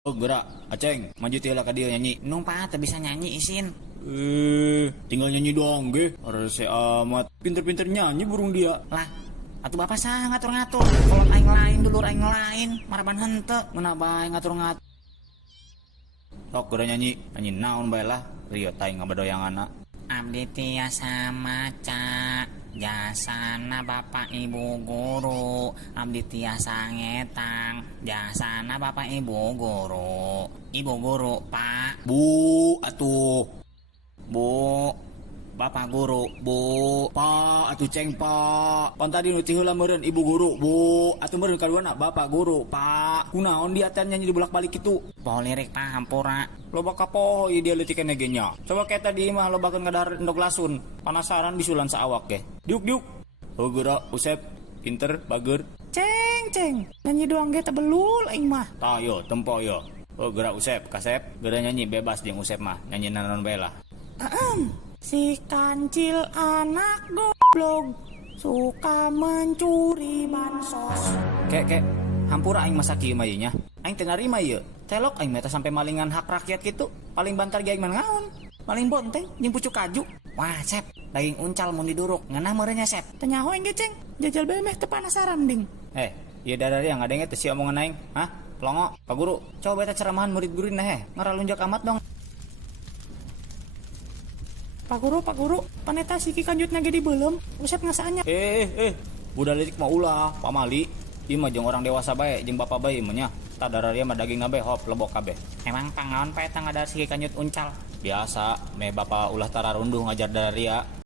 Oh gerak, Aceng, maju tilah ka dia nyanyi. Numpa teu bisa nyanyi isin. Tinggal nyanyi doang ge. Rese amat. Pinter-pinter nyanyi burung dia. Lah, atuh bapak saha ngatur-ngatur. Kolot aing lain, dulur aing lain, maraban henteu. Ngeuna bae ngatur-ngatur. Sok geura nyanyi, nyanyi naon bae lah. Rieu taing ngabadoyanganna. Abdi tiasa maca jasana bapak ibu guru. Abdi tiasa ngetang jasana bapak ibu guru. Ibu guru, Pak. Bu, atuh. Bu, bapak guru, Bu. Pak, atuh Ceng, Pak. Pan tadi nu ti heula meureun ibu guru, Bu. Atuh meureun kaduana bapak guru, Pak. Kunaon dia teh nyanyi dibolak-balik kitu? Poho lirik pah hampura. Loba kapoho ieu dia leutik keneh ge nya. Coba kayak tadi mah lobakeun ngadar endog lasun. Panasaran bisulan saawak ge. Diuk. Oh geura Usep, pinter, bager. Ceng, nyanyi doang ge teu belul aing mah. Tah yo, tempo yo. Oh geura Usep, kasep. Geura nyanyi bebas jeung Usep mah. Nyanyi naon bae lah. Si kancil anak goblok suka mencuri bansos. Kek, hampura aing masak ieu mah ieu nya. Aing teu narima ieu. Telok aing mah sampai malingan hak rakyat gitu. Paling bantar ge aing mah ngaon. Paling bonteng jeung pucuk kaju. Wah, Sep, daging uncal mun diduruk. Ngeunah meureunnya, Sep. Teu nyaho engge ceng, jajal bae meh teu panasaran ding. Ieu dadari yang ngadenge teu sia omongan aing. Hah? Pelongo, Pak Guru. Coba eta ceramahan murid-murid nah ngaralunjak amat dong. Pak Guru, paneta siki kanjutna ge dibeulem, Usep ngasaanya. Budak leutik mah ulah, pamali. Ieu mah jeung orang dewasa bae, jeung bapak bae mah nya. Tah dararia mah dagingna bae hop lebok kabeh. Emang pangaon pae eta ngadar siki kanjut uncal? Biasa, me bapak ulah tara runduh ngajar dararia.